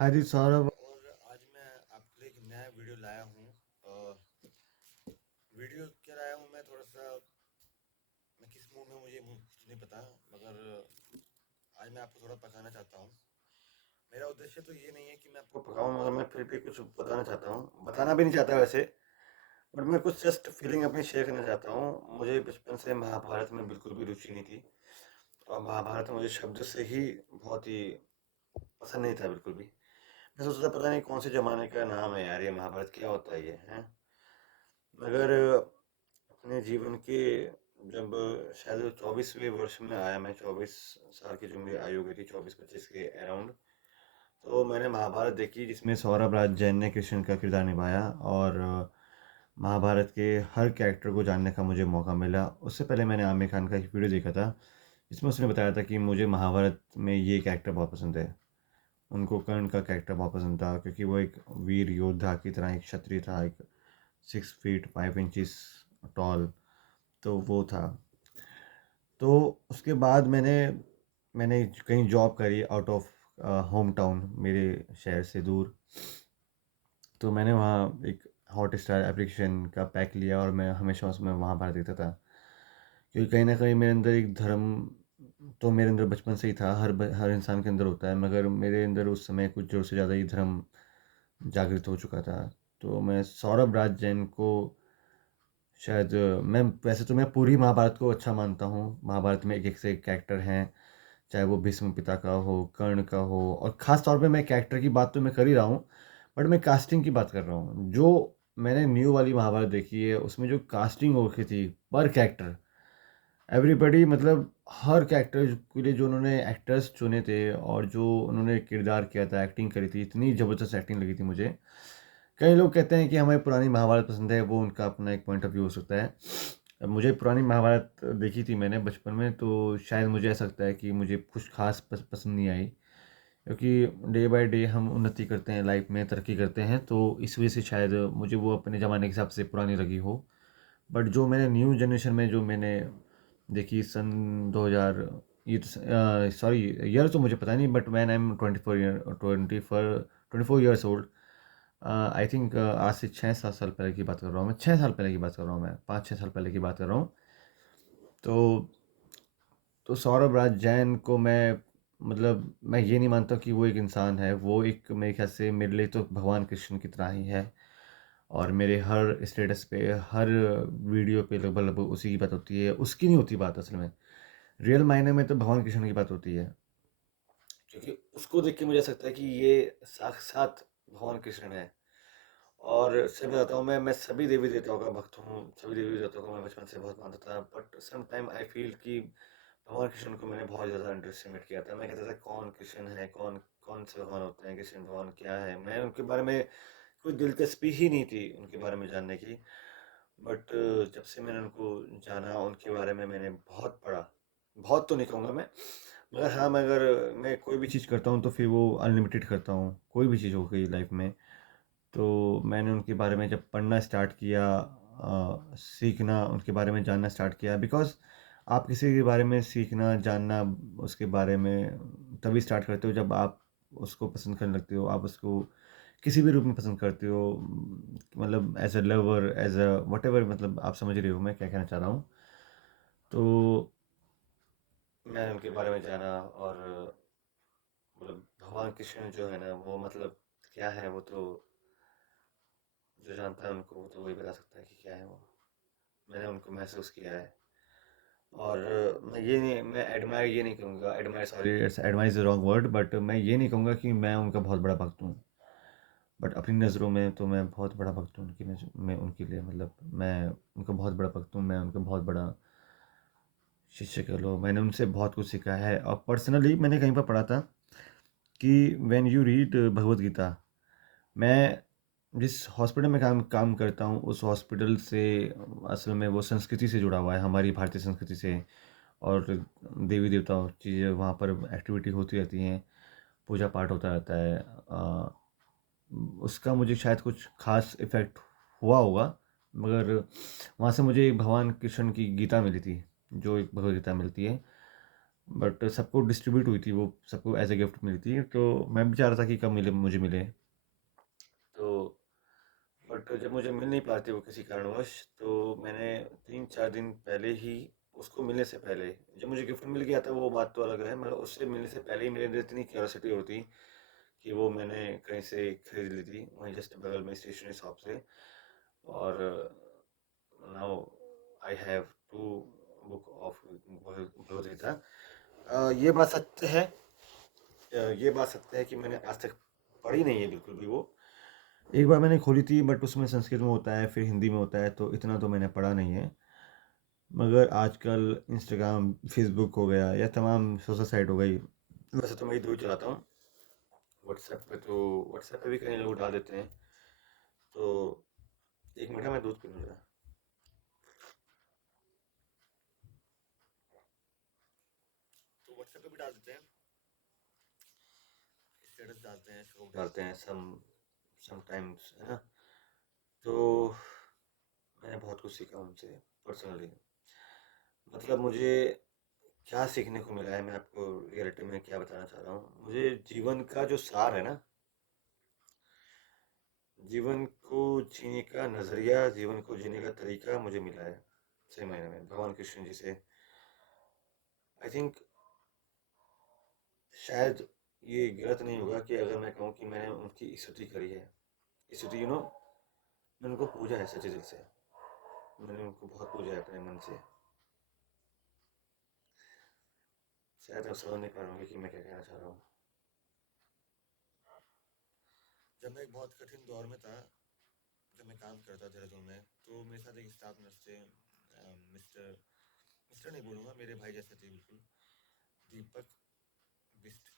हाँ जी सौरभ। और आज मैं आपके लिए एक नया वीडियो लाया हूँ। वीडियो क्या लाया हूँ, मैं थोड़ा सा मैं किस मूड में मुझे कुछ नहीं पता, मगर आज मैं आपको थोड़ा पकाना चाहता हूँ। मेरा उद्देश्य तो ये नहीं है कि मैं आपको पकाऊँ, मगर मैं फिर भी कुछ बताना चाहता हूँ, बताना भी नहीं चाहता वैसे। बट मैं कुछ जस्ट फीलिंग अपनी शेयर करना चाहता हूँ। मुझे बचपन से महाभारत में बिल्कुल भी रुचि नहीं थी, और महाभारत मुझे शब्द से ही बहुत ही पसंद नहीं था बिल्कुल भी। मैं सोचता था पता नहीं कौन से जमाने का नाम है यार, ये महाभारत क्या होता है ये है। मगर अपने जीवन के जब शायद 24वें वर्ष में आया, मैं 24 साल की जो मेरी आयु गई थी, 24-25 के अराउंड, तो मैंने महाभारत देखी जिसमें सौरभ राज जैन ने कृष्ण का किरदार निभाया। और महाभारत के हर कैरेक्टर को जानने का मुझे मौका मिला। उससे पहले मैंने आमिर खान का एक वीडियो देखा था जिसमें उसने बताया था कि मुझे महाभारत में ये कैरेक्टर बहुत पसंद है। उनको कर्ण का कैरेक्टर बहुत पसंद था क्योंकि वो एक वीर योद्धा की तरह एक क्षत्रिय था, एक 6 फीट 5 इंचेस टॉल, तो वो था। तो उसके बाद मैंने मैंने कहीं जॉब करी आउट ऑफ होम टाउन, मेरे शहर से दूर। तो मैंने वहाँ एक हॉट स्टार एप्लीकेशन का पैक लिया और मैं हमेशा उसमें वहाँ भर देता था, क्योंकि कहीं ना कहीं मेरे अंदर एक धर्म तो मेरे अंदर बचपन से ही था, हर इंसान के अंदर होता है, मगर मेरे अंदर उस समय कुछ ज़रूर से ज़्यादा ही धर्म जागृत हो चुका था। तो मैं सौरभ राज जैन को शायद मैं वैसे तो मैं पूरी महाभारत को अच्छा मानता हूँ। महाभारत में एक एक से एक कैरेक्टर हैं, चाहे वो भीष्म पिता का हो, कर्ण का हो, और ख़ास तौर पे मैं कैरेक्टर की बात तो मैं कर ही रहा हूँ, बट मैं कास्टिंग की बात कर रहा हूँ। जो मैंने न्यू वाली महाभारत देखी है उसमें जो कास्टिंग हो रखी थी पर कैरेक्टर, एवरीबडी, मतलब हर कैरेक्टर के लिए जो उन्होंने एक्टर्स चुने थे और जो उन्होंने किरदार किया था, एक्टिंग करी थी, इतनी ज़बरदस्त एक्टिंग लगी थी मुझे। कई लोग कहते हैं कि हमें पुरानी महाभारत पसंद है, वो उनका अपना एक पॉइंट ऑफ व्यू हो सकता है। अब मुझे पुरानी महाभारत देखी थी मैंने बचपन में, तो शायद मुझे ऐसा लगता है कि मुझे कुछ खास पसंद नहीं आई, क्योंकि डे बाय डे हम उन्नति करते हैं, लाइफ में तरक्की करते हैं, तो इस वजह से शायद मुझे वो अपने ज़माने के हिसाब से पुरानी लगी हो। बट जो मैंने न्यू जनरेशन में जो मैंने देखी सन 2000, ये तो सॉरी ईयर तो मुझे पता नहीं, but man I am 24 old. I think आज से 6-7 साल पहले की बात कर रहा हूँ मैं, 6 साल पहले की बात कर रहा हूँ मैं, 5-6 साल पहले की बात कर रहा हूँ। तो सौरभ राज जैन को मैं, मतलब मैं ये नहीं मानता कि वो एक इंसान है, वो एक मेरे ख्याल से मेरे लिए तो भगवान कृष्ण की तरह ही है। और मेरे हर स्टेटस पे, हर वीडियो पे लगभग लगभग उसी की बात होती है, उसकी नहीं होती बात असल में। रियल मायने में तो भगवान कृष्ण की बात होती है, क्योंकि उसको देख के मुझे ऐसा लगता है कि ये साक्षात भगवान कृष्ण है। और सही बताता हूँ, मैं सभी देवी देवताओं का भक्त हूँ, सभी देवी देवताओं को मैं बचपन से बहुत मानता था, but some time I feel कि भगवान कृष्ण को मैंने बहुत ज़्यादा अंडर एस्टिमेट किया था। मैं कहता था कौन कृष्ण है, कौन कौन से भगवान होते हैं, कृष्ण भगवान क्या है, मैं उनके बारे में कोई दिलचस्पी ही नहीं थी उनके बारे में जानने की। बट जब से मैंने उनको जाना, उनके बारे में मैंने बहुत पढ़ा, बहुत तो नहीं कहूँगा मैं, मगर हाँ, मगर मैं कोई भी चीज़ करता हूँ तो फिर वो अनलिमिटेड करता हूँ, कोई भी चीज़ हो गई लाइफ में। तो मैंने उनके बारे में जब पढ़ना स्टार्ट किया, सीखना, उनके बारे में जानना स्टार्ट किया, बिकॉज़ आप किसी के बारे में सीखना, जानना, उसके बारे में तभी स्टार्ट करते हो जब आप उसको पसंद करने लगते हो, आप उसको किसी भी रूप में पसंद करते हो, मतलब as a lover, as a whatever, मतलब आप समझ रहे हो मैं क्या कहना चाह रहा हूँ। तो मैं उनके बारे में जाना, और मतलब भगवान कृष्ण जो है ना, वो मतलब क्या है, वो तो जो जानता है उनको, वो तो वही बता सकता है कि क्या है वो। मैंने उनको महसूस किया है। और मैं एडमायर ये नहीं कहूँगा, admire sorry, admire is the wrong word, but मैं ये नहीं कहूँगा कि मैं उनका बहुत बड़ा भक्त हूँ। बट अपनी नज़रों में तो मैं बहुत बड़ा भक्त हूँ उनकी नज़र में, उनके लिए, मतलब मैं उनका बहुत बड़ा भक्त हूँ, मैं उनका बहुत बड़ा शिष्य कह लो। मैंने उनसे बहुत कुछ सीखा है, और पर्सनली मैंने कहीं पर पढ़ा था कि when you read Bhagavad Gita, मैं जिस हॉस्पिटल में काम काम करता हूँ उस हॉस्पिटल से असल में वो संस्कृति से जुड़ा हुआ है, हमारी भारतीय संस्कृति से। और देवी देवता चीज़ें वहाँ पर एक्टिविटी होती रहती हैं, पूजा पाठ होता रहता है। उसका मुझे शायद कुछ खास इफ़ेक्ट हुआ होगा, मगर वहाँ से मुझे भगवान कृष्ण की गीता मिली थी, जो एक भगवद गीता मिलती है। बट सबको डिस्ट्रीब्यूट हुई थी, वो सबको एज ए गिफ्ट मिली थी, तो मैं भी चाह रहा था कि कब मिले, मुझे मिले। तो बट जब मुझे मिल नहीं पाती वो किसी कारणवश, तो मैंने 3-4 दिन पहले ही, उसको मिलने से पहले, जब मुझे गिफ्ट मिल गया था वो बात तो अलग है, मगर उससे मिलने से पहले ही मेरे अंदर इतनी क्यूरियोसिटी होती कि वो मैंने कहीं से खरीद ली थी, वहीं जस्ट बगल में स्टेशनरी शॉप से। और now I have 2 book of Bhagavad Gita. ये बात सत्य है, ये बात सत्य है कि मैंने आज तक पढ़ी नहीं है बिल्कुल भी वो। एक बार मैंने खोली थी, बट उसमें संस्कृत में होता है, फिर हिंदी में होता है, तो इतना तो मैंने पढ़ा नहीं है। मगर आजकल इंस्टाग्राम, फेसबुक हो गया, या तमाम सोशल साइट हो गई, वैसे तो मैं ये दो ही चलाता हूँ। व्हाट्सएप पे भी कई लोग डाल देते हैं। तो एक मिनट, मैं दूध पी लूँ जरा। तो व्हाट्सएप पे भी डाल देते हैं, स्टेटस डालते हैं, शौक डालते हैं, समटाइम्स, है ना। तो मैंने बहुत कुछ सीखा उनसे पर्सनली। मतलब मुझे क्या सीखने को मिला है, मैं आपको रियलिटी में क्या बताना चाह रहा हूँ। मुझे जीवन का जो सार है ना, जीवन को जीने का नज़रिया, जीवन को जीने का तरीका मुझे मिला है सही मायने में भगवान कृष्ण जी से। आई थिंक शायद ये गलत नहीं होगा कि अगर मैं कहूँ कि मैंने उनकी स्तुति करी है। स्तुति, मैंने उनको पूजा है सच्चे दिल से। मैंने उनको बहुत पूजा है अपने मन से। शायद आप समझ नहीं पा रहे होंगे कि मैं क्या कहना चाह रहा हूँ। जब मैं एक बहुत कठिन दौर में था, जब मैं काम करता था देहरादून में, तो मेरे साथ एक स्टाफ नर्स थे, मिस्टर मिस्टर नहीं बोलूँगा, मेरे भाई जैसे थे बिल्कुल, दीपक बिस्ट,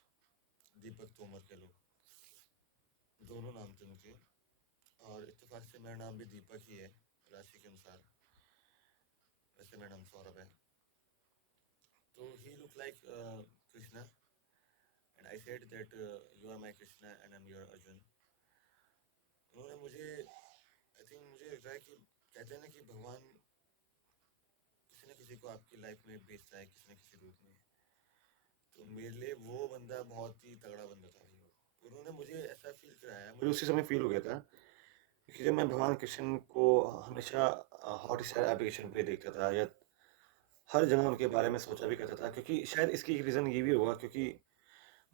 दीपक तोमर के लोग, दोनों नाम थे उनके। और इत्तेफाक से मेरा नाम भी दीपक ही है राशि के अनुसार, वैसे मेरा नाम सौरभ है। तो he look like Krishna, and I said that you are my Krishna and I am your Arjun. उन्होंने मुझे, आई थिंक मुझे लग रहा है कि कहते हैं ना कि भगवान किसी न किसी को आपकी लाइफ में भेजता है किसी न किसी रूप में। तो मेरे लिए वो बंदा बहुत ही तगड़ा बंदा था भाई। वो उन्होंने मुझे ऐसा फील कराया, मुझे उसी समय फील हो गया था, क्योंकि जब मैं भगवान कृष्ण को हमेशा हॉटस्टार एप्लीकेशन पे देखता था, या हर जगह उनके बारे में सोचा भी करता था, क्योंकि शायद इसकी एक रीज़न ये भी होगा, क्योंकि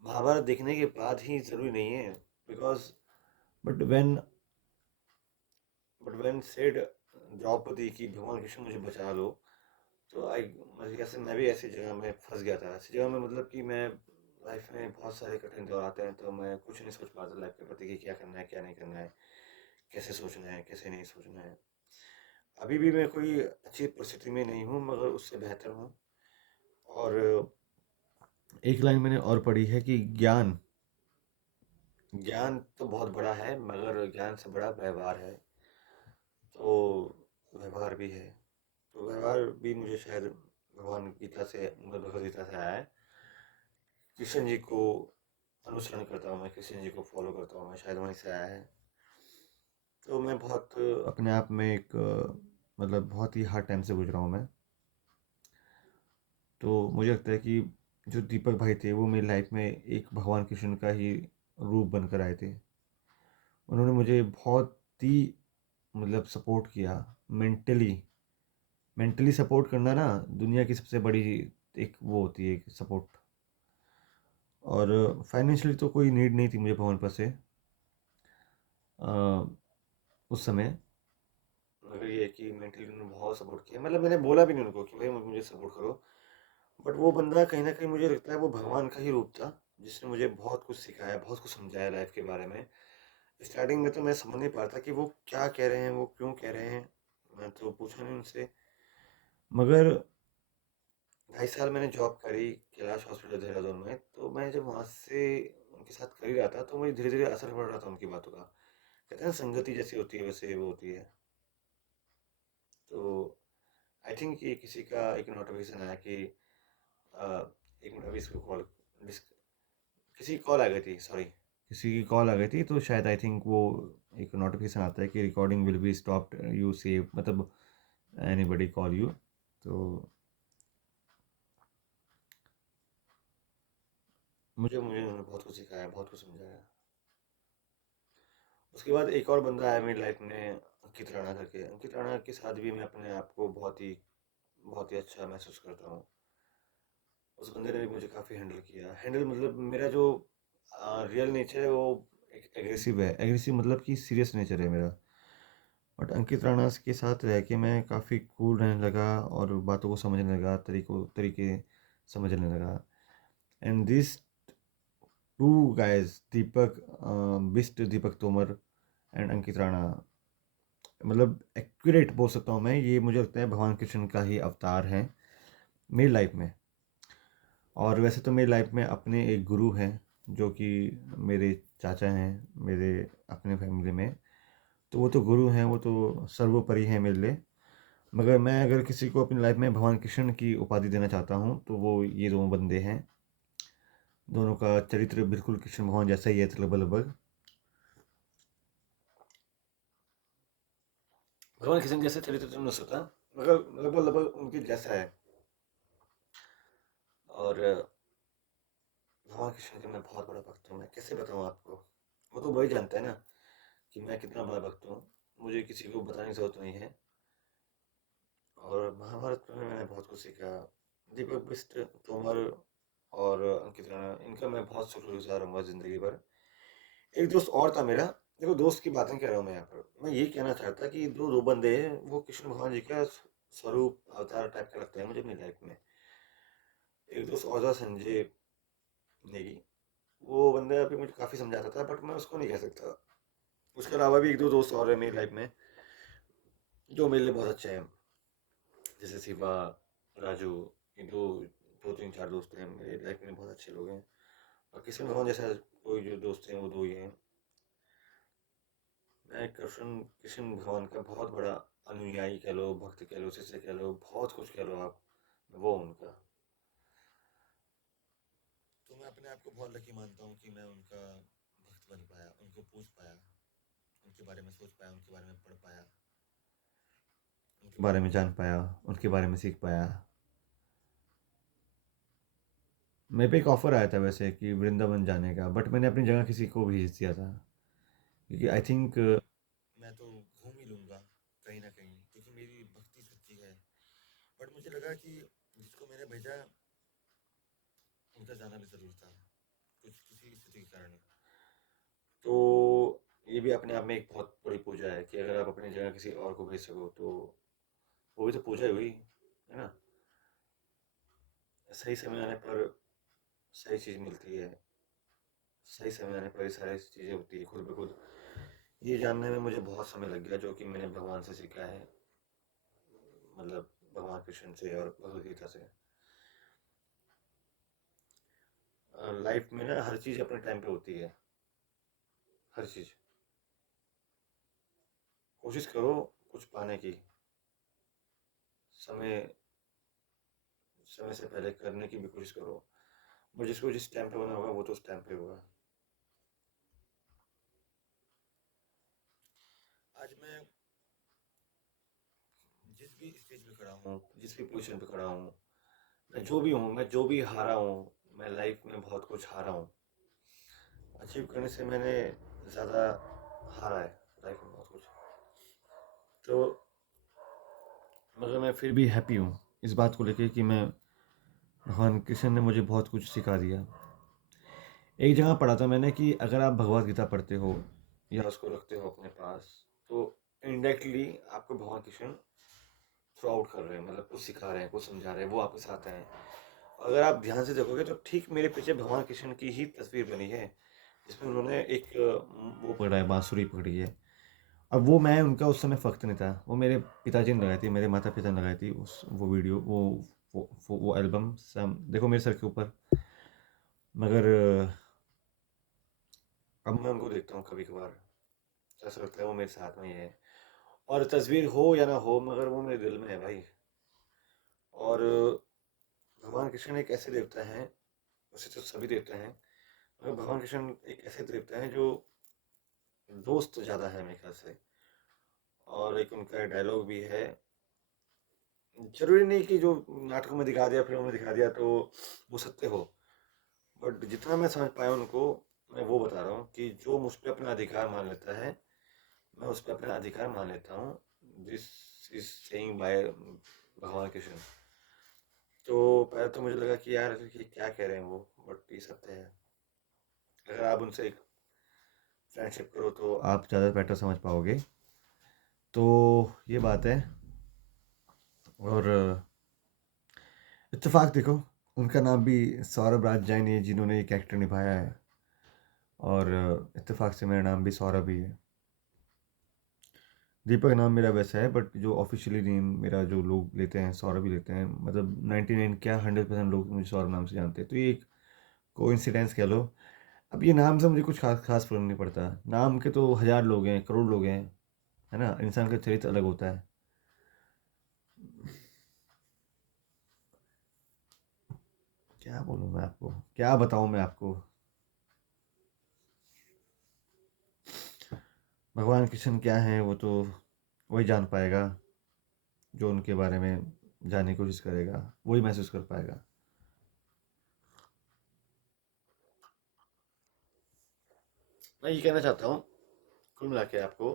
महाभारत देखने के बाद ही ज़रूरी नहीं है, because but when but when said Draupadi की भगवान कृष्ण मुझे बचा लो, तो आई, जैसे मैं भी ऐसी जगह में फंस गया था, ऐसी जगह में, मतलब कि मैं लाइफ में बहुत सारे कठिन दौर आते हैं, तो मैं कुछ नहीं सोच पाता लाइफ के प्रति कि क्या करना है क्या नहीं करना है, कैसे सोचना है कैसे नहीं सोचना है। अभी भी मैं कोई अच्छी परिस्थिति में नहीं हूँ, मगर उससे बेहतर हूँ। और एक लाइन मैंने और पढ़ी है कि ज्ञान ज्ञान तो बहुत बड़ा है, मगर ज्ञान से बड़ा व्यवहार है। तो व्यवहार भी है, तो व्यवहार भी मुझे शायद भगवान गीता से, मतलब भगवद गीता से आया है। कृष्ण जी को अनुसरण करता हूँ मैं, कृष्ण जी को फॉलो करता हूँ मैं, शायद वहीं से आया है। तो मैं बहुत अपने आप में एक मतलब बहुत ही हार्ड टाइम से गुजरा हूँ मैं। तो मुझे लगता है कि जो दीपक भाई थे वो मेरी लाइफ में एक भगवान कृष्ण का ही रूप बनकर आए थे। उन्होंने मुझे बहुत ही, मतलब सपोर्ट किया मेंटली। मेंटली सपोर्ट करना ना दुनिया की सबसे बड़ी एक वो होती है, एक सपोर्ट। और फाइनेंशियली तो कोई नीड नहीं थी मुझे भगवान पर से अ, उस समय। मगर ये है कि मेंटली उन्होंने बहुत सपोर्ट किया, मतलब मैंने बोला भी नहीं उनको कि भाई मुझे सपोर्ट करो। बट वो बंदा कहीं ना कहीं मुझे लगता है वो भगवान का ही रूप था, जिसने मुझे बहुत कुछ सिखाया, बहुत कुछ समझाया लाइफ के बारे में। स्टार्टिंग में तो मैं समझ नहीं पा रहा था कि वो क्या कह रहे हैं, वो क्यों कह रहे हैं। मैं तो पूछा नहीं उनसे। मगर 2.5 साल मैंने जॉब करी कैलाश हॉस्पिटल देहरादून में, तो मैं जब वहाँ से उनके साथ कर ही रहा था, तो मुझे धीरे धीरे असर पड़ रहा था उनकी बातों का। कहते हैं ना, संगति जैसी होती है वैसे वो होती है। तो आई थिंक ये किसी का एक नोटिफिकेशन आया कि एक मिनट, अभी इसको कॉल, किसी की कॉल आ गई थी, सॉरी, किसी की कॉल आ गई थी, तो शायद आई थिंक वो एक नोटिफिकेशन आता है कि recording will be stopped, you save, मतलब एनीबडी कॉल यू। तो मुझे मुझे उन्होंने बहुत कुछ सिखाया, बहुत कुछ समझाया। उसके बाद एक और बंदा आया मेरी लाइफ में, अंकित राणा करके। अंकित राणा के साथ भी मैं अपने आप को बहुत ही अच्छा महसूस करता हूँ। उस बंदे ने भी मुझे काफ़ी हैंडल किया। हैंडल मतलब मेरा जो रियल नेचर है वो एक एग्रेसिव है। एग्रेसिव मतलब कि सीरियस नेचर है मेरा। बट अंकित राणा के साथ रह के मैं काफ़ी कूल रहने लगा और बातों को समझने लगा, तरीके समझने लगा। And this two guys, Deepak Bisht Deepak Tomar and Ankit Rana, मतलब एक्यूरेट बोल सकता हूँ मैं, ये मुझे लगता है भगवान कृष्ण का ही अवतार है मेरी लाइफ में। और वैसे तो मेरी लाइफ में अपने एक गुरु हैं जो कि मेरे चाचा हैं मेरे अपने फैमिली में। तो वो तो गुरु हैं, वो तो सर्वोपरि हैं मेरे लिए। मगर मैं अगर किसी को अपनी लाइफ में भगवान कृष्ण की उपाधि देना चाहता हूँ तो वो ये दोनों बंदे हैं। दोनों का चरित्र बिल्कुल कृष्ण भगवान जैसा ही है, लगभग लगभग भगवान कृष्ण जैसा चरित्र तो नहीं हो सकता, मगर लगभग लगभग उनके जैसा है। और भगवान कृष्ण का मैं बहुत बड़ा भक्त हूँ। मैं कैसे बताऊँ आपको, वो तो वही जानता है ना कि मैं कितना बड़ा भक्त हूँ। मुझे किसी को बताने की जरूरत नहीं है। और महाभारत में मैंने बहुत कुछ सीखा। दीपक बिस्ट तोमर और अंकित राणा, इनका मैं बहुत शुक्रगुजार रहूँगा ज़िंदगी भर। एक दोस्त और था मेरा। देखो, दोस्त की बात नहीं कर रहा हूँ मैं यहाँ पर। मैं ये कहना चाहता कि दो बंदे हैं, वो कृष्ण भगवान जी का स्वरूप अवतार टाइप का लगता है मुझे अपनी लाइफ में। एक दोस्त और था, संजय नेगी। वो बंदा अभी मुझे काफ़ी समझाता था, बट मैं उसको नहीं कह सकता। उसके अलावा भी एक दो दोस्त और हैं मेरी लाइफ में जो मेरे लिए बहुत अच्छे हैं, जैसे शिवा, राजू। ये दो तीन चार दोस्त हैं मेरे लाइफ में, बहुत अच्छे लोग हैं। और कृष्ण भगवान जैसा कोई जो दोस्त हैं वो दो ही हैं। मैं कृष्ण कृष्ण भगवान का बहुत बड़ा अनुयायी कह लो, भक्त कह लो, शिष्य कह लो, बहुत कुछ कह लो आप, वो उनका। तो मैं अपने आप को बहुत लकी मानता हूँ कि मैं उनका भक्त बन पाया, उनको पूछ पाया, उनके बारे में सोच पाया, उनके बारे में पढ़ पाया, उनके बारे में जान पाया, उनके बारे में सीख पाया। मेरे पे एक ऑफ़र आया था वैसे कि वृंदावन जाने का, बट मैंने अपनी जगह किसी को भेज दिया था, क्योंकि आई थिंक मैं तो घूम ही लूँगा कहीं ना कहीं, क्योंकि मेरी भक्ति सच्ची है। बट मुझे लगा कि जिसको मैंने भेजा उनका जाना भी ज़रूर था, कुछ किसी स्थिति के कारण। तो ये भी अपने आप में एक बहुत बड़ी पूजा है कि अगर आप अपनी जगह किसी और को भेज सको तो वो भी तो पूजा ही हुई, है ना। सही समय आने पर सही चीज़ मिलती है। सही समय आने पर ये सारी चीज़ें होती है खुद ब खुद। ये जानने में मुझे बहुत समय लग गया, जो कि मैंने भगवान से सीखा है, मतलब भगवान कृष्ण से और भगवद गीता से। लाइफ में ना हर चीज़ अपने टाइम पे होती है, हर चीज़। कोशिश करो कुछ पाने की, समय समय से पहले करने की भी कोशिश करो। और जिसको जिस टाइम पे होना होगा वो तो उस टाइम पे होगा। आज मैं जिस भी स्टेज पे खड़ा हूँ, जिस भी पोजीशन पे खड़ा हूँ, मैं जो भी हूँ, मैं जो भी हारा हूँ, मैं लाइफ में बहुत कुछ हारा हूँ। अचीव करने से मैंने ज़्यादा हारा है लाइफ में बहुत कुछ। तो मगर मैं फिर भी हैप्पी हूँ इस बात को लेके कि मैं भगवान कृष्ण ने मुझे बहुत कुछ सिखा दिया। एक जगह पढ़ा था मैंने कि अगर आप भगवद गीता पढ़ते हो या उसको रखते हो अपने पास, तो इनडायरेक्टली आपको भगवान कृष्ण थ्रू आउट कर रहे हैं, मतलब कुछ सिखा रहे हैं, कुछ समझा रहे हैं, वो आपके साथ हैं। अगर आप ध्यान से देखोगे तो ठीक मेरे पीछे भगवान कृष्ण की ही तस्वीर बनी है, जिसमें उन्होंने एक वो पकड़ा है, बांसुरी पकड़ी है। अब वो मैं उनका उस समय फ़क्त नहीं था, वो मेरे पिताजी ने लगाई थी, मेरे माता पिता ने लगाई थी उस वो वीडियो, वो एल्बम सब देखो मेरे सर के ऊपर। मगर अब मैं उनको देखता हूँ कभी कभार, ऐसा लगता है वो मेरे साथ में ही है। और तस्वीर हो या ना हो, मगर वो मेरे दिल में है भाई। और भगवान कृष्ण एक ऐसे देवता हैं, वैसे तो सभी देवता हैं, मगर भगवान कृष्ण एक ऐसे देवता हैं जो दोस्त ज़्यादा है मेरे ख्याल से। और एक उनका डायलॉग भी है, जरूरी नहीं कि जो नाटकों में दिखा दिया, फिल्मों में दिखा दिया तो वो सत्य हो। बट जितना मैं समझ पाया उनको, मैं वो बता रहा हूँ कि जो मुझ पे अपना अधिकार मान लेता है, मैं उस पे अपना अधिकार मान लेता हूँ। दिस इज सेइंग बाय भगवान कृष्ण। तो पहले तो मुझे लगा कि यार ये क्या कह रहे हैं वो, बट ये सत्य है। अगर आप उनसे एक फ्रेंडशिप करो तो आप ज़्यादा बेटर समझ पाओगे। तो ये बात है। और इत्तेफाक देखो, उनका नाम भी सौरभ राज जैन है जिन्होंने ये कैरेक्टर निभाया है, और इत्तेफाक से मेरा नाम भी सौरभ ही है। दीपक नाम मेरा वैसा है, बट जो ऑफिशियली नेम मेरा जो लोग लेते हैं सौरभ ही लेते हैं। मतलब 99 क्या 100% लोग मुझे सौरभ नाम से जानते हैं। तो ये एक कोइंसिडेंस कह लो। अब ये नाम से मुझे कुछ खास खास फर्क नहीं पड़ता। नाम के तो हज़ार लोग हैं, करोड़ लोग हैं, है ना। इंसान का चरित्र अलग होता है। क्या बोलूँ मैं आपको, क्या बताऊँ मैं आपको। भगवान कृष्ण क्या है वो तो वही जान पाएगा, जो उनके बारे में जानने की कोशिश करेगा वही महसूस कर पाएगा। मैं ये कहना चाहता हूँ कुल मिला के आपको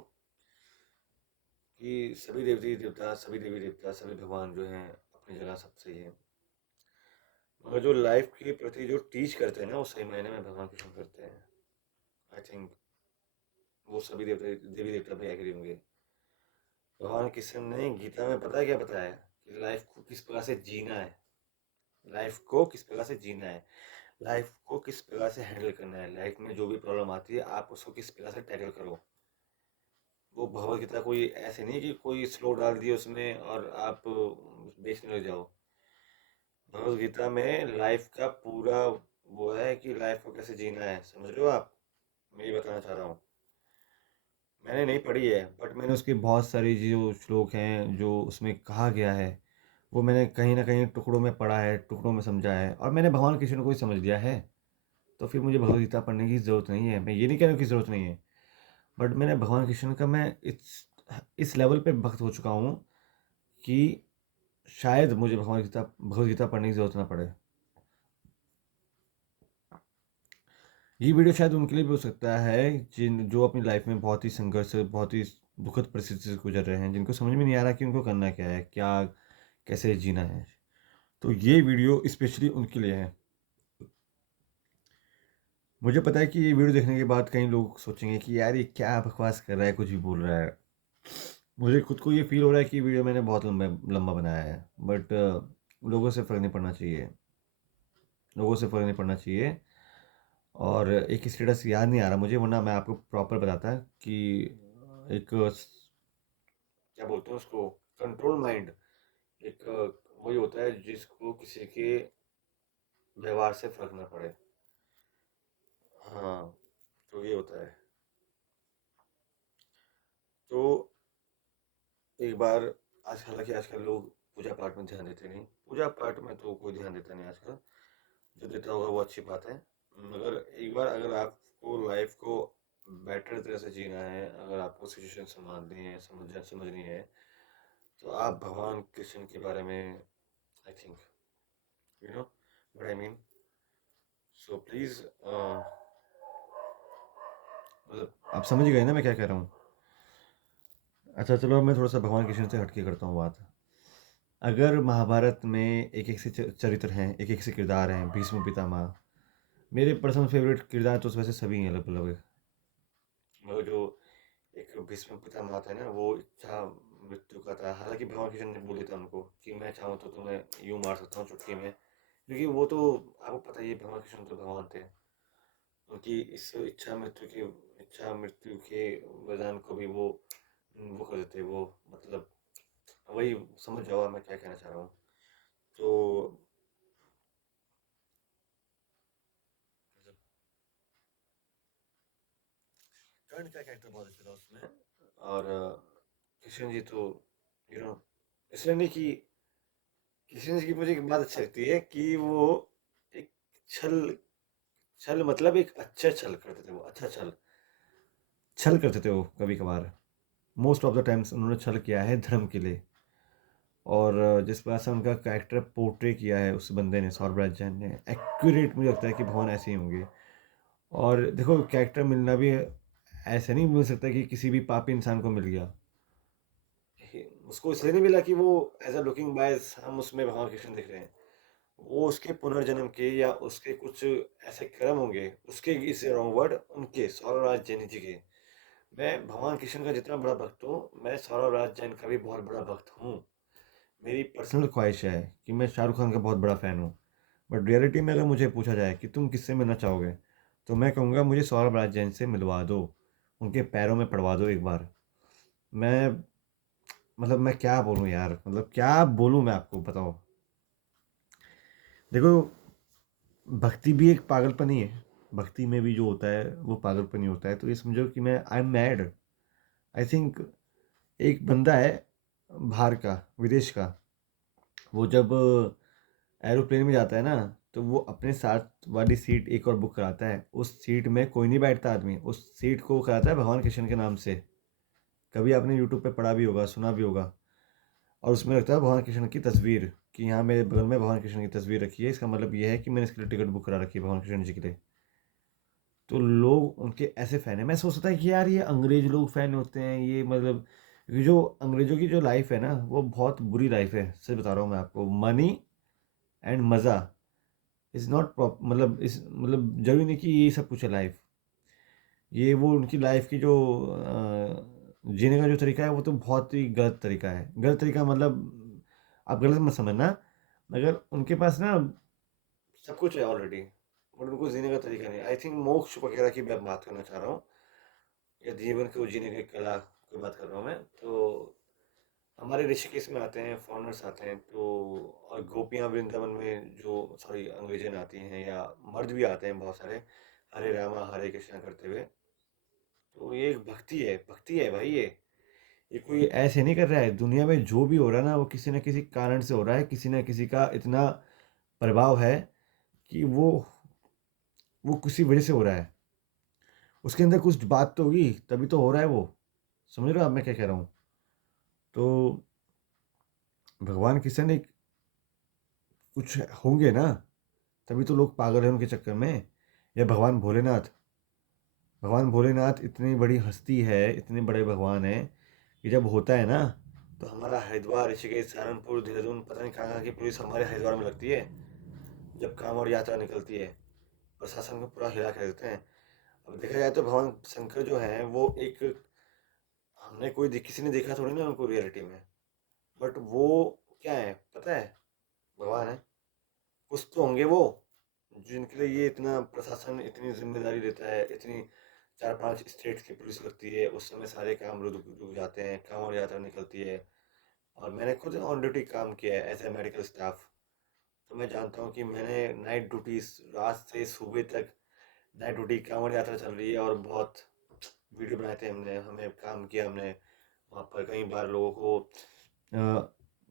कि सभी देवी देवता सभी भगवान जो हैं अपनी जगह सब सही है। मगर जो लाइफ के प्रति जो टीच करते हैं ना, वो सही मायने में भगवान कृष्ण करते हैं। आई थिंक वो सभी देवी देवता भी एग्री होंगे। भगवान कृष्ण ने गीता में पता है क्या बताया, कि लाइफ को किस प्रकार से जीना है, लाइफ को किस प्रकार से जीना है, लाइफ को किस प्रकार से हैंडल करना है। लाइफ में जो भी प्रॉब्लम आती है आप उसको किस प्रकार से टैकल करो। वो भगवत गीता कोई ऐसे नहीं कि कोई श्लोक डाल दिए उसमें और आप बेचने लग जाओ। भगवत गीता में लाइफ का पूरा वो है कि लाइफ को कैसे जीना है, समझ रहे हो आप। मैं ये बताना चाह रहा हूँ। मैंने नहीं पढ़ी है, बट मैंने उसके बहुत सारी जो श्लोक हैं जो उसमें कहा गया है, वो मैंने कहीं ना कहीं टुकड़ों में पढ़ा है, टुकड़ों में समझा है, और मैंने भगवान कृष्ण को ही समझ लिया है। तो फिर मुझे भगवत गीता पढ़ने की ज़रूरत नहीं है। मैं ये नहीं कह रहा हूँ कि ज़रूरत नहीं है, बट मैंने भगवान कृष्ण का मैं इस लेवल पे भक्त हो चुका हूँ कि शायद मुझे भगवत गीता पढ़ने की ज़रूरत ना पड़े। ये वीडियो शायद उनके लिए भी हो सकता है जिन जो अपनी लाइफ में बहुत ही संघर्ष, बहुत ही दुखद परिस्थिति से गुजर रहे हैं, जिनको समझ में नहीं आ रहा कि उनको करना क्या है, क्या कैसे जीना है। तो ये वीडियो स्पेशली उनके लिए है। मुझे पता है कि ये वीडियो देखने के बाद कई लोग सोचेंगे कि यार ये क्या बकवास कर रहा है, कुछ भी बोल रहा है। मुझे खुद को ये फील हो रहा है कि वीडियो मैंने बहुत लंबा लंबा बनाया है, बट लोगों से फ़र्क नहीं पड़ना चाहिए, लोगों से फ़र्क नहीं पड़ना चाहिए। और एक स्टेटस याद नहीं आ रहा मुझे, वरना मैं आपको प्रॉपर बताता कि एक क्या बोलते हैं उसको, कंट्रोल माइंड। एक वही होता है जिसको किसी के व्यवहार से फ़र्क ना पड़े। हाँ, तो ये होता है। तो एक बार आज हालांकि आजकल लोग पूजा पाठ में ध्यान देते नहीं, पूजा पाठ में तो कोई ध्यान देता नहीं आजकल। जो देता होगा वो अच्छी बात है। मगर एक बार अगर आपको लाइफ को बेटर तरह से जीना है, अगर आपको सिचुएशन संभालनी है, समझनी है, तो आप भगवान कृष्ण के बारे में I think you know what I mean. So please मतलब आप समझ गए ना मैं क्या कह रहा हूँ। अच्छा चलो, अब मैं थोड़ा सा भगवान कृष्ण से हटके करता हूँ बात। अगर महाभारत में एक एक से चरित्र हैं, एक एक से किरदार हैं, भीष्म पितामह मेरे पर्सनल फेवरेट किरदार तो वैसे सभी हैं अलग अलग। मगर जो एक भीष्म पितामह था ना, वो इच्छा मृत्यु का था। हालांकि भगवान कृष्ण ने बोले था उनको कि मैं चाहूँ तो तुम्हें यूं मार सकता हूँ चुटकी में, क्योंकि वो तो आपको पता ही है भगवान कृष्ण तो भगवान थे। उनकी इस इच्छा मृत्यु के वरदान को भी वो कर देते वो, मतलब वही समझ जाओ मैं क्या कहना चाह रहा हूँ। तो मतलब कर्ण का कैरेक्टर बहुत अच्छा था उसमें। और कृष्ण जी तो यू नो, इसलिए नहीं कि कृष्ण जी की मुझे एक बात अच्छी लगती है कि वो एक छल छल मतलब एक अच्छा छल करते थे। वो अच्छा छल छल करते थे वो कभी कभार। मोस्ट ऑफ द टाइम्स उन्होंने छल किया है धर्म के लिए। और जिस प्रकार से उनका कैरेक्टर पोर्ट्रे किया है उस बंदे ने, सौरभ राजन ने, एक्यूरेट मुझे लगता है कि भगवान ऐसे ही होंगे। और देखो कैरेक्टर मिलना भी ऐसे नहीं मिल सकता कि किसी भी पापी इंसान को मिल गया। उसको इसलिए नहीं मिला कि वो एज अ लुकिंग बायस हम उसमें भगवान कृष्ण दिख रहे हैं। वो उसके पुनर्जन्म के या उसके कुछ ऐसे कर्म होंगे, उसके इस रॉन्ग वर्ड, उनके सौरभ राज जैन जी के। मैं भगवान कृष्ण का जितना बड़ा भक्त हूँ, मैं सौरभ राज जैन का भी बहुत बड़ा भक्त हूँ। मेरी पर्सनल ख्वाहिश है कि मैं शाहरुख खान का बहुत बड़ा फ़ैन हूँ, बट रियलिटी में अगर मुझे पूछा जाए कि तुम किससे मिलना चाहोगे, तो मैं कहूँगा मुझे सौरभ राज जैन से मिलवा दो, उनके पैरों में पड़वा दो एक बार। मैं मतलब मैं क्या बोलूँ यार, मतलब क्या बोलूँ मैं आपको बताओ। देखो भक्ति भी एक पागलपन ही है, भक्ति में भी जो होता है वो पागलपन ही होता है। तो ये समझो कि मैं I am mad. I think एक बंदा है बाहर का, विदेश का, वो जब एरोप्लेन में जाता है ना, तो वो अपने साथ वाली सीट एक और बुक कराता है। उस सीट में कोई नहीं बैठता आदमी, उस सीट को कराता है भगवान कृष्ण के नाम से। कभी आपने यूट्यूब पे पढ़ा भी होगा, सुना भी होगा। और उसमें लगता है भगवान कृष्ण की तस्वीर, कि यहाँ मेरे बगल में भगवान कृष्ण की तस्वीर रखी है, इसका मतलब ये है कि मैंने इसके लिए टिकट बुक करा रखी है भगवान कृष्ण जी के लिए। तो लोग उनके ऐसे फ़ैन हैं। मैं सोचता था कि यार ये अंग्रेज लोग फ़ैन होते हैं, ये मतलब ये जो अंग्रेज़ों की जो लाइफ़ है ना, वो बहुत बुरी लाइफ़ है। सच बता रहा हूँ मैं आपको। मनी एंड मज़ा इज़ नॉट मतलब इस मतलब ज़रूरी नहीं कि ये सब कुछ है लाइफ़। ये वो उनकी लाइफ़ की जो जीने का जो तरीका है, वो तो बहुत ही गलत तरीका है। गलत तरीका मतलब आप गलत मत समझना, मगर उनके पास ना सब कुछ है ऑलरेडी, बट उनको जीने का तरीका नहीं। आई थिंक मोक्ष वगैरह की मैं बात करना चाह रहा हूँ, या जीवन को जीने की कला की बात कर रहा हूँ मैं। तो हमारे ऋषिकेश में आते हैं, फॉरेनर्स आते हैं, तो और गोपियाँ वृंदावन में जो सॉरी अंग्रेजन आती हैं, या मर्द भी आते हैं बहुत सारे, हरे रामा हरे कृष्णा करते हुए। तो ये एक भक्ति है भाई। ये कोई ऐसे नहीं कर रहा है। दुनिया में जो भी हो रहा है ना, वो किसी न किसी कारण से हो रहा है। किसी न किसी का इतना प्रभाव है कि वो किसी वजह से हो रहा है। उसके अंदर कुछ बात तो होगी, तभी तो हो रहा है वो। समझ रहे हो आप मैं क्या कह रहा हूँ? तो भगवान कृष्ण एक कुछ होंगे ना, तभी तो लोग पागल हैं उनके चक्कर में। या भगवान भोलेनाथ इतनी बड़ी हस्ती है, इतने बड़े भगवान हैं कि जब होता है ना, तो हमारा हरिद्वार, ऋषिकेश, सहारनपुर, देहरादून, पता नहीं कहाँ कहाँ की पुलिस हमारे हरिद्वार में लगती है। जब कांवड़ यात्रा निकलती है, प्रशासन को पूरा हिला कर देते हैं। अब देखा जाए तो भगवान शंकर जो हैं वो एक, हमने किसी ने देखा थोड़ी ना उनको रियलिटी में, बट वो क्या है पता है? भगवान है। कुछ तो होंगे वो, जिनके लिए ये इतना प्रशासन इतनी जिम्मेदारी लेता है, इतनी 4-5 स्टेट्स की पुलिस लगती है, उस समय सारे काम रुक रुक जाते हैं, कांवड़ यात्रा निकलती है। और मैंने खुद ऑन ड्यूटी काम किया है एज ए मेडिकल स्टाफ। तो मैं जानता हूँ कि मैंने नाइट ड्यूटीज, रात से सुबह तक नाइट ड्यूटी, कांवड़ यात्रा चल रही है, और बहुत वीडियो बनाए थे हमने, हमें काम किया हमने। वहाँ पर कई बार लोगों को अ,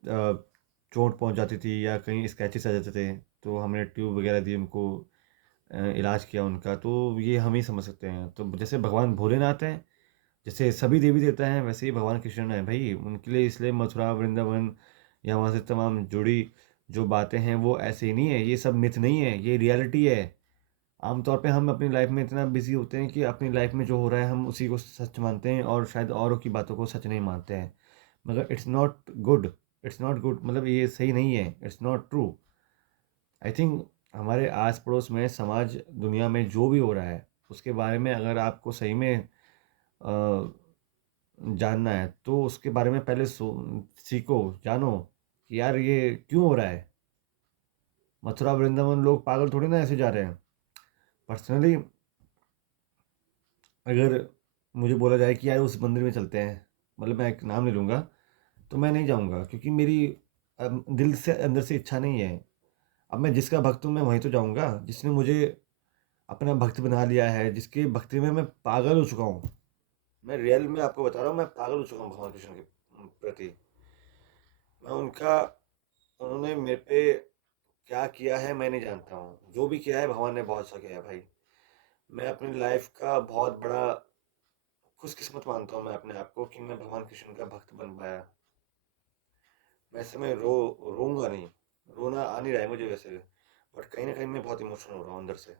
अ, चोट पहुँच जाती थी, या कहीं स्क्रैचेस आ जाते थे, तो हमने ट्यूब वगैरह दी उनको, इलाज किया उनका। तो ये हम ही समझ सकते हैं। तो जैसे भगवान भोलेनाथ हैं, जैसे सभी देवी देवता हैं, वैसे ही भगवान कृष्ण हैं भाई। उनके लिए इसलिए मथुरा वृंदावन या वहाँ से तमाम जुड़ी जो बातें हैं वो ऐसे ही नहीं है। ये सब मिथ नहीं है, ये रियलिटी है। आमतौर पे हम अपनी लाइफ में इतना बिजी होते हैं कि अपनी लाइफ में जो हो रहा है हम उसी को सच मानते हैं, और शायद औरों की बातों को सच नहीं मानते हैं। मगर it's not good, it's not good, मतलब ये सही नहीं है, it's not true. I think हमारे आस पड़ोस में, समाज, दुनिया में जो भी हो रहा है, उसके बारे में अगर आपको सही में जानना है, तो उसके बारे में पहले सीखो, जानो कि यार ये क्यों हो रहा है। मथुरा वृंदावन लोग पागल थोड़ी ना ऐसे जा रहे हैं। पर्सनली अगर मुझे बोला जाए कि यार उस मंदिर में चलते हैं, मतलब मैं एक नाम नहीं लूँगा, तो मैं नहीं जाऊँगा, क्योंकि मेरी दिल से अंदर से इच्छा नहीं है। अब मैं जिसका भक्त हूँ मैं वहीं तो जाऊँगा, जिसने मुझे अपना भक्त बना लिया है, जिसकी भक्ति में मैं पागल हो चुका हूँ। मैं रियल में आपको बता रहा हूँ, मैं पागल हो चुका हूँ भगवान कृष्ण के प्रति। मैं उनका उन्होंने मेरे पे क्या किया है मैं नहीं जानता हूँ। जो भी किया है भगवान ने बहुत अच्छा किया है भाई। मैं अपनी लाइफ का बहुत बड़ा खुशकिस्मत मानता हूँ मैं अपने आप को, कि मैं भगवान कृष्ण का भक्त बन पाया। मैं इस समय रोऊंगा नहीं, रोना आ नहीं रहा है मुझे वैसे, बट कहीं ना कहीं मैं बहुत इमोशनल हो रहा हूँ अंदर से।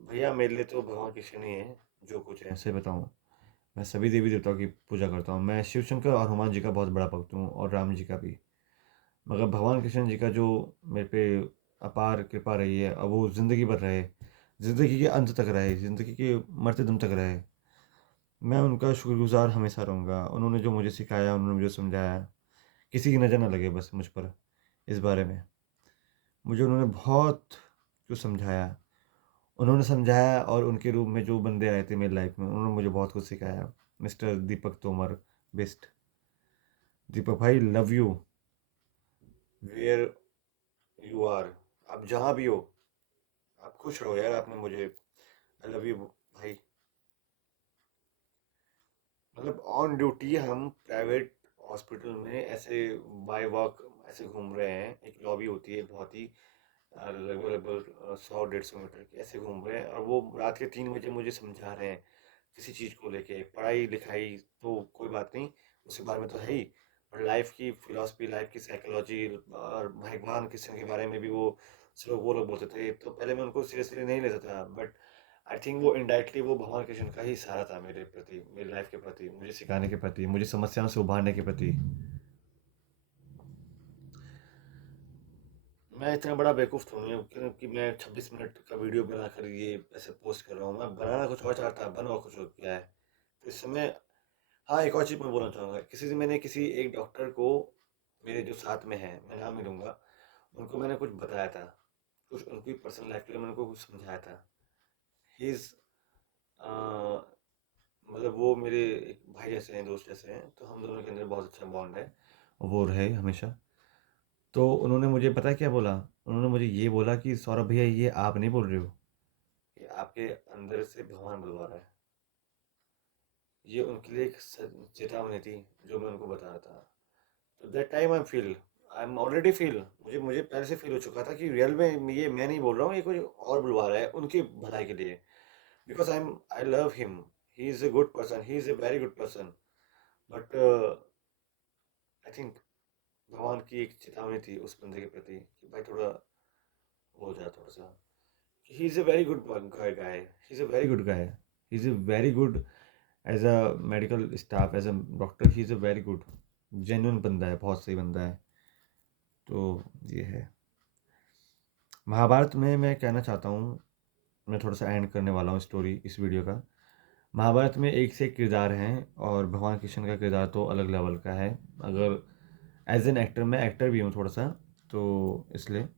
भैया मेरे लिए तो भगवान कृष्ण ही है जो कुछ है, ऐसे बताऊँ। मैं सभी देवी देवताओं की पूजा करता हूँ, मैं शिव शंकर और हनुमान जी का बहुत बड़ा भक्त हूँ, और राम जी का भी। मगर भगवान कृष्ण जी का जो मेरे पे अपार कृपा रही है, अब वो ज़िंदगी भर रहे, ज़िंदगी के अंत तक रहे, ज़िंदगी के मरते दम तक रहे। मैं उनका शुक्रगुजार हमेशा रहूँगा। उन्होंने जो मुझे सिखाया, उन्होंने मुझे समझाया, किसी की नज़र ना लगे बस मुझ पर इस बारे में। मुझे उन्होंने बहुत कुछ समझाया, उन्होंने समझाया, और उनके रूप में जो बंदे आए थे मेरी लाइफ में, उन्होंने मुझे बहुत कुछ सिखाया। Mister Deepak Tomar, best. दीपक भाई, love you where you are. आप जहाँ भी हो, आप खुश रहो यार। आपने मुझे, आई लव यू भाई। मतलब ऑन ड्यूटी हम प्राइवेट हॉस्पिटल में ऐसे बाय वॉक ऐसे घूम रहे हैं, एक लॉबी होती है बहुत ही लगभग लगभग 100-150 मीटर की, ऐसे घूम रहे हैं, और वो रात के 3 बजे मुझे समझा रहे हैं किसी चीज़ को लेके। पढ़ाई लिखाई तो कोई बात नहीं, उसके बारे में तो है ही, पर लाइफ की फिलॉसफी, लाइफ की साइकोलॉजी, और भगवान कृष्ण के बारे में भी वो लोग बोलते थे। तो पहले मैं उनको सीरियसली नहीं लेता था, बट आई थिंक वो इनडायरेक्टली वो भगवान कृष्ण का ही सहारा था मेरे प्रति, मेरी लाइफ के प्रति, मुझे सिखाने के प्रति, मुझे समस्याओं से उभारने के प्रति। मैं इतना बड़ा बेवकूफ़ तो नहीं हूँ कि मैं 26 मिनट का वीडियो बनाकर ये ऐसे पोस्ट कर रहा हूँ। मैं बनाना कुछ और चाहता, बना कुछ और क्या है। तो इस समय, हाँ, एक और चीज़ मैं बोलना चाहूँगा। मैंने किसी एक डॉक्टर को, मेरे जो साथ में हैं, मैं नाम नहीं लूँगा, उनको मैंने कुछ बताया था, कुछ उनकी पर्सनल लाइफ के लिए मैंने उनको कुछ समझाया था। ही इज़, मतलब वो मेरे एक भाई जैसे हैं, दोस्त जैसे हैं, तो हम दोनों के अंदर बहुत अच्छा बॉन्ड है, और वो रहे हमेशा। तो उन्होंने मुझे पता है क्या बोला? उन्होंने मुझे ये बोला कि सौरभ भैया, ये आप नहीं बोल रहे हो, ये आपके अंदर से भगवान बुलवा रहा है। ये उनके लिए एक चेतावनी थी जो मैं उनको बता रहा था। तो that time I am already feel, मुझे पहले से फील हो चुका था कि रियल में ये मैं नहीं बोल रहा हूँ, ये कोई और बुलवा रहा है उनकी भलाई के लिए। Because I love him, he is a good person, he is a very good person. But I think भगवान की एक चेतावनी थी उस बंदे के प्रति कि भाई थोड़ा हो जा, थोड़ा सा। He is a very good guy, he is a very good guy, he is a very good as a medical staff, as a doctor, he is a very good genuine बंदा है, बहुत सही बंदा है। तो ये है। महाभारत में मैं कहना चाहता हूँ, मैं थोड़ा सा एंड करने वाला हूँ स्टोरी इस वीडियो का। महाभारत में एक से एक किरदार हैं, और भगवान कृष्ण का किरदार तो अलग लेवल का है। अगर एज एन एक्टर, मैं एक्टर भी हूँ थोड़ा सा, तो इसलिए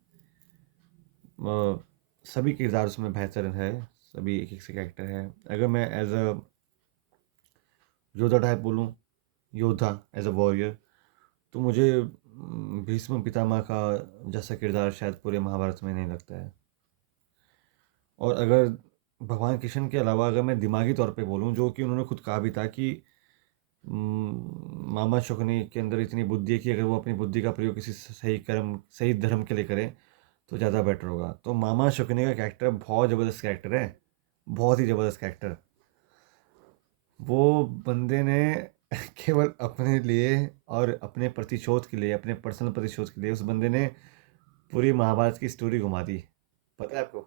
सभी किरदार उसमें बेहतर है, सभी एक एक से एक्टर है। अगर मैं एज अ योद्धा टाइप बोलूँ, योद्धा एज अ वॉरियर, तो मुझे भीष्म पितामह का जैसा किरदार शायद पूरे महाभारत में नहीं लगता है। और अगर भगवान कृष्ण के अलावा अगर मैं दिमागी तौर पे बोलूँ, जो कि उन्होंने खुद कहा भी था कि मामा शकुनी के अंदर इतनी बुद्धि है कि अगर वो अपनी बुद्धि का प्रयोग किसी सही कर्म, सही धर्म के लिए करे तो ज़्यादा बेटर होगा। तो मामा शकुनी का कैरेक्टर बहुत ज़बरदस्त कैरेक्टर है, बहुत ही ज़बरदस्त कैरेक्टर। वो बंदे ने केवल अपने लिए और अपने प्रतिशोध के लिए, अपने पर्सनल प्रतिशोध के लिए, उस बंदे ने पूरी महाभारत की स्टोरी घुमा दी। पता है आपको?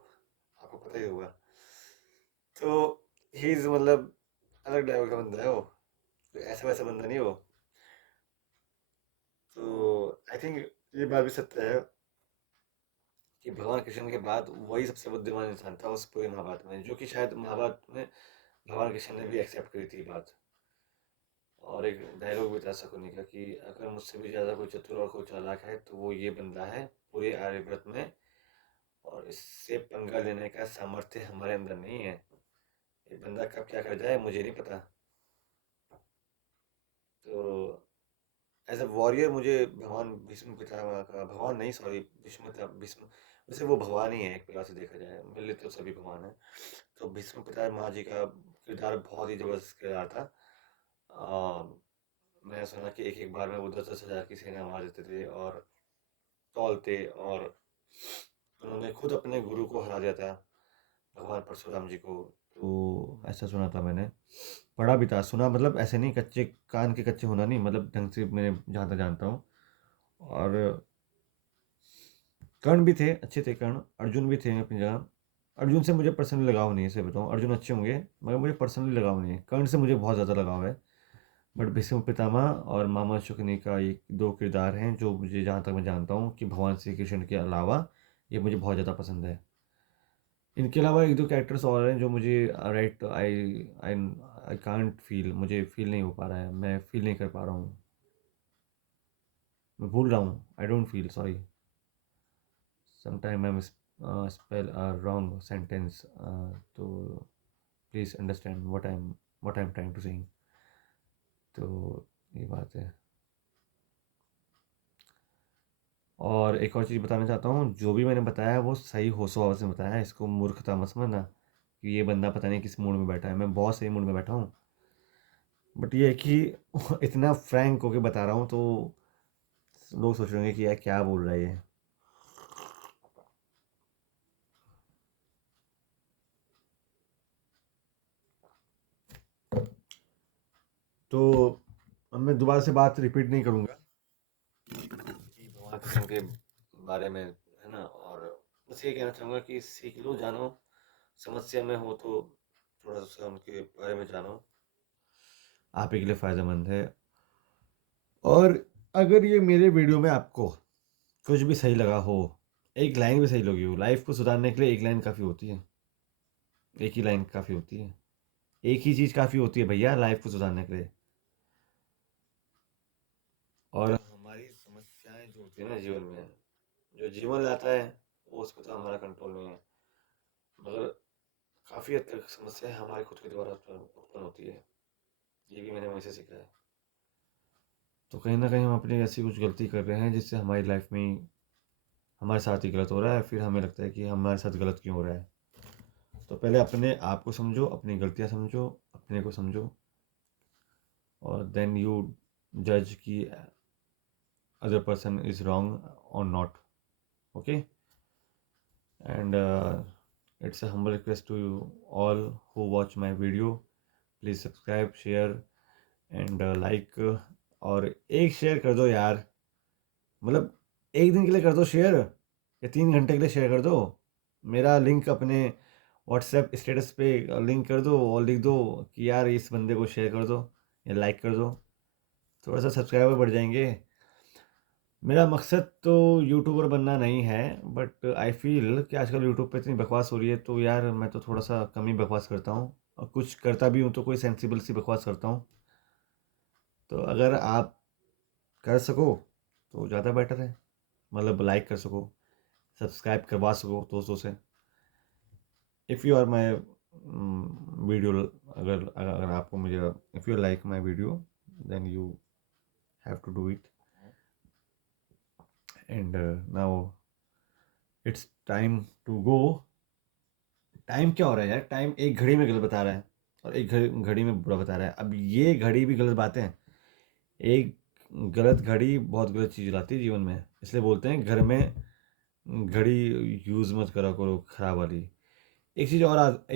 आपको पता ही होगा। तो ही इज़, मतलब अलग लेवल का बंदा है वो, कोई ऐसा वैसा बंदा नहीं वो। तो आई थिंक ये बात भी सत्य है कि भगवान कृष्ण के बाद वही सबसे बुद्धिमान इंसान था उस पूरे महाभारत में, जो कि शायद महाभारत में भगवान कृष्ण ने भी एक्सेप्ट करी थी बात। और एक डायलॉग भी था शकुनी का कि अगर मुझसे भी ज़्यादा कोई चतुर और कोई चालाक है तो वो ये बंदा है पूरे आर्यव्रत में, और इससे पंगा लेने का सामर्थ्य हमारे अंदर नहीं है। ये बंदा कब क्या कर जाए मुझे नहीं पता। तो एज अ वॉरियर मुझे भगवान भीष्म पितामह का, भगवान नहीं सॉरी, भीष्म, वैसे वो भगवान ही है एक प्रकार से देखा जाए, मेरे लिए तो सभी भगवान है। तो भीष्म पितामह जी का किरदार बहुत ही जबरदस्त किरदार था। आ, मैंने सुना कि एक एक बार में वो 10-10 हज़ार की सेना मार देते थे, और तौलते, और उन्होंने खुद अपने गुरु को हरा दिया था, भगवान परशुराम जी को। तो ऐसा सुना था मैंने, पढ़ा भी था, सुना मतलब ऐसे नहीं, कच्चे कान के कच्चे होना नहीं, मतलब ढंग से मैंने जहाँ तक जानता हूँ। और कर्ण भी थे, अच्छे थे कर्ण, अर्जुन भी थे अपनी जगह। अर्जुन से मुझे पर्सनली लगाव नहीं है, इसे बताऊँ, अर्जुन अच्छे होंगे मगर मुझे पर्सनली लगाव नहीं है। कर्ण से मुझे बहुत ज़्यादा लगाव है। बट भीष्म पितामह और मामा शुक्नी का एक दो किरदार हैं जो मुझे, जहाँ तक मैं जानता हूँ, कि भगवान श्री कृष्ण के अलावा ये मुझे बहुत ज़्यादा पसंद है। इनके अलावा एक दो कैरेक्टर्स और हैं जो मुझे, right, I I can't feel, मुझे फील नहीं हो पा रहा है, मैं फील नहीं कर पा रहा हूँ, मैं भूल रहा हूँ, I don't feel, sorry, sometime I spell a wrong sentence, तो please understand what I am trying to saying. तो ये बात है। और एक और चीज़ बताना चाहता हूँ, जो भी मैंने बताया है वो सही होशो हवस में बताया है, इसको मूर्खता मत समझना कि ये बंदा पता नहीं किस मूड में बैठा है। मैं बहुत सही मूड में बैठा हूँ, बट ये है कि इतना फ्रैंक होके बता रहा हूँ तो लोग सोच रहे होंगे कि यार क्या बोल रहा है ये। तो अब मैं दोबारा से बात रिपीट नहीं करूँगा कि भगवान कृष्ण के बारे में, है ना। और बस ये कहना चाहूँगा कि सीख लो, जानो, समस्या में हो तो थोड़ा सा उनके बारे में जानो, आप ही के लिए फ़ायदेमंद है। और अगर ये मेरे वीडियो में आपको कुछ भी सही लगा हो, एक लाइन भी सही लगी हो, लाइफ को सुधारने के लिए एक लाइन काफ़ी होती है, एक ही लाइन काफ़ी होती है, एक ही चीज़ काफ़ी होती है भैया लाइफ को सुधारने के लिए। और हमारी समस्याएं जो होती है ना जीवन में, जो जीवन लाता है वो उस पर तो हमारा कंट्रोल नहीं है, मगर काफ़ी हद तक समस्याएं हमारे खुद के द्वारा उत्पन्न होती है, ये भी मैंने वहीं से सीखा है। तो कहीं ना कहीं हम अपनी ऐसी कुछ गलती कर रहे हैं जिससे हमारी लाइफ में हमारे साथ ही गलत हो रहा है, फिर हमें लगता है कि हमारे साथ गलत क्यों हो रहा है। तो पहले अपने आप को समझो, अपनी गलतियाँ समझो, अपने को समझो, और देन यू जज कि अदर पर्सन इज रॉन्ग और not, okay. And it's a humble request to you all who watch my video, please subscribe, share and like, और एक शेयर कर दो यार, मतलब एक दिन के लिए कर दो शेयर, या 3 घंटे के लिए शेयर कर दो। मेरा लिंक अपने व्हाट्सएप स्टेटस पे लिंक कर दो और लिख दो कि यार इस बंदे को शेयर कर दो या लाइक कर दो, थोड़ा सा सब्सक्राइबर बढ़ जाएंगे। मेरा मकसद तो यूट्यूबर बनना नहीं है, बट आई फील कि आजकल यूट्यूब पे इतनी बकवास हो रही है तो यार मैं तो थोड़ा सा कम ही बकवास करता हूँ, और कुछ करता भी हूँ तो कोई सेंसिबल सी बकवास करता हूँ। तो अगर आप कर सको तो ज़्यादा बेटर है, मतलब लाइक कर सको, सब्सक्राइब करवा सको दोस्तों से। If you are my video, अगर अगर आपको मुझे, if you like my video then you have to do it. And now it's time to go. Time क्या हो रहा है यार, टाइम एक घड़ी में गलत बता रहा है और एक घड़ी में बुरा बता रहा है। अब ये घड़ी भी गलत बातें हैं, एक गलत घड़ी बहुत गलत चीज़ लाती है जीवन में, इसलिए बोलते हैं घर में घड़ी यूज़ मत करा करो ख़राब वाली। एक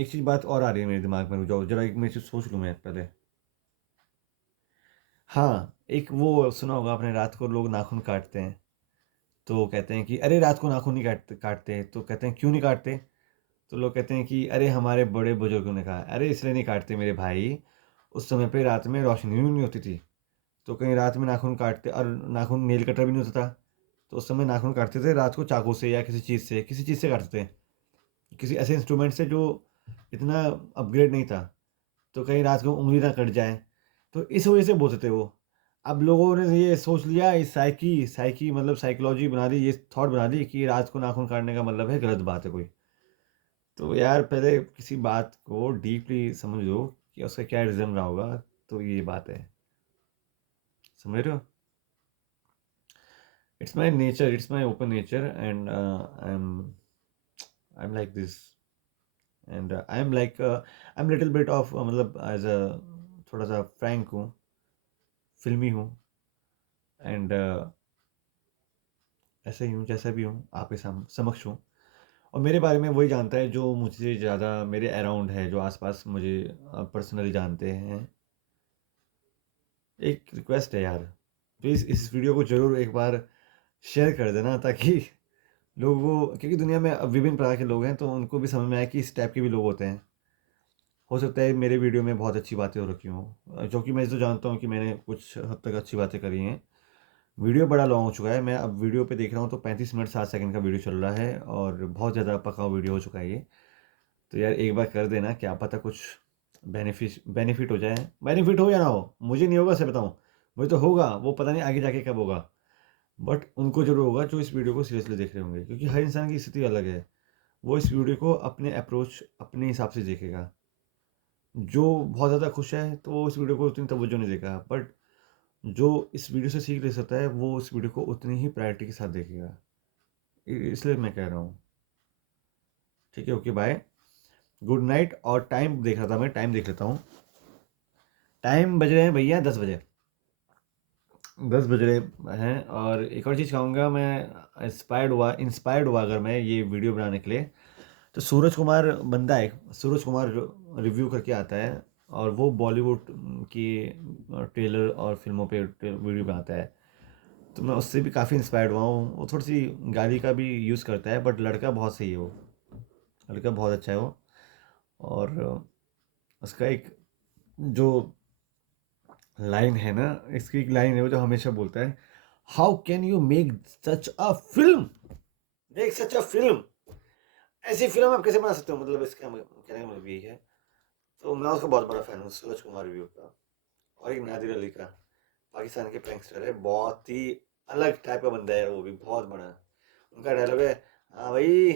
चीज़ बात और आ रही है मेरे दिमाग में, रुक जाओ जरा, एक मैं चीज़ सोच लूँ मैं पहले। हाँ, एक वो सुना होगा आपने, रात को लोग नाखून काटते हैं तो कहते हैं कि अरे रात को नाखून नहीं काटते काटते, तो कहते हैं क्यों नहीं काटते, तो लोग कहते हैं कि अरे हमारे बड़े बुजुर्गों ने कहा। अरे इसलिए नहीं काटते मेरे भाई, उस समय पे रात में रोशनी भी नहीं होती थी, तो कहीं रात में नाखून काटते, और नाखून नेल कटर भी नहीं होता था, तो उस समय नाखून काटते थे रात को चाकू से या किसी चीज़ से काटते थे, किसी ऐसे इंस्ट्रूमेंट से जो इतना अपग्रेड नहीं था, तो कहीं रात को उंगली ना कट जाए, तो इस वजह से बोलते थे वो। अब लोगों ने ये सोच लिया, इस साइकी साइकी मतलब साइकोलॉजी बना ली, ये थॉट बना ली कि रात को नाखून काटने का मतलब है गलत बात है कोई। तो यार पहले किसी बात को डीपली समझ लो कि उसका क्या रीज़न रहा होगा, तो ये बात है, समझ रहे हो। It's my nature, it's my open nature, and I am like this, and I am like I am little bit of, मतलब एज अ थोड़ा सा फ्रैंक हूँ, फिल्मी हूँ, एंड ऐसे ही हूँ जैसा भी हूँ आपके समक्ष हूँ। और मेरे बारे में वही जानता है जो मुझसे ज़्यादा मेरे अराउंड है, जो आसपास मुझे पर्सनली जानते हैं। एक रिक्वेस्ट है यार, प्लीज़ इस वीडियो को ज़रूर एक बार शेयर कर देना, ताकि लोगों, क्योंकि दुनिया में अब विभिन्न प्रकार के लोग हैं, तो उनको भी समझ में आए कि इस टाइप के भी लोग होते हैं। हो सकता है मेरे वीडियो में बहुत अच्छी बातें हो रखी हों, जो कि मैं तो जानता हूँ कि मैंने कुछ हद तक अच्छी बातें करी हैं। वीडियो बड़ा लॉन्ग हो चुका है, मैं अब वीडियो पे देख रहा हूँ तो 35 मिनट 7 सेकंड का वीडियो चल रहा है और बहुत ज़्यादा पका हुआ वीडियो हो चुका है ये। तो यार एक बार कर देना, क्या पता कुछ बेनिफिट हो जाए। बेनिफिट हो या ना हो, मुझे नहीं होगा, सही बताऊँ। मुझे तो होगा, वो पता नहीं आगे जाके कब होगा। बट उनको ज़रूर होगा जो इस वीडियो को सीरियसली देख रहे होंगे, क्योंकि हर इंसान की स्थिति अलग है। वो इस वीडियो को अपने अप्रोच, अपने हिसाब से देखेगा। जो बहुत ज़्यादा खुश है तो वो इस वीडियो को उतनी तवज्जो नहीं देगा, बट जो इस वीडियो से सीख ले सकता है वो इस वीडियो को उतनी ही प्रायोरिटी के साथ देखेगा। इसलिए मैं कह रहा हूँ। ठीक है, ओके, बाय, गुड नाइट। और टाइम देख रहा था मैं, टाइम देख लेता हूँ। टाइम बज रहे हैं भैया 10 बजे, 10 बज रहे हैं। और एक और चीज़ कहूँगा, मैं इंस्पायर्ड हुआ अगर मैं ये वीडियो बनाने के लिए, तो सूरज कुमार बंदा है, सूरज कुमार रिव्यू करके आता है, और वो बॉलीवुड की ट्रेलर और फिल्मों पे वीडियो बनाता है। तो मैं उससे भी काफ़ी इंस्पायर्ड हुआ हूँ। वो थोड़ी सी गाली का भी यूज़ करता है, बट लड़का बहुत सही है वो, लड़का बहुत अच्छा है वो। और उसका एक जो लाइन है ना, इसकी एक लाइन है वो जो हमेशा बोलता है, how can you make such a film, make such a film, ऐसी फिल्म आप कैसे बना सकते हो, मतलब इसका कहने का मतलब यही है। तो मैं उसका बहुत बड़ा फैन हूँ, सूरज कुमार रिव्यू का। और एक नादिर अली का, पाकिस्तान के प्रैंकस्टर है, बहुत ही अलग टाइप का बंदा है, वो भी बहुत बड़ा। उनका डायलॉग है, हाँ भाई,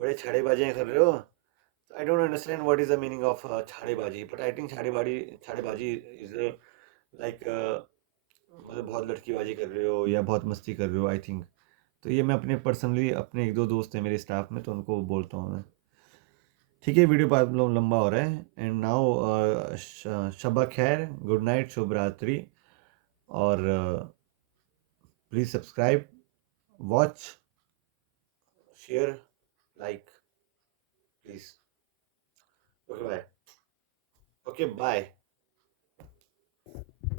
बड़े छड़ेबाजियाँ कर रहे हो। I don't understand what is the meaning of छड़ेबाजी, बट आई थिंक छड़ेबाजी इज लाइक, मतलब बहुत लड़कीबाजी कर रहे हो या बहुत मस्ती कर रहे हो, आई थिंक। तो ये मैं अपने पर्सनली, अपने एक दो दोस्त हैं मेरे स्टाफ में, तो उनको बोलता हूँ मैं। ठीक है, वीडियो बहुत लंबा हो रहा है। एंड नाउ शबा खैर, गुड नाइट, शुभ रात्रि। और please subscribe, watch, share, like, please. Okay bye, okay bye.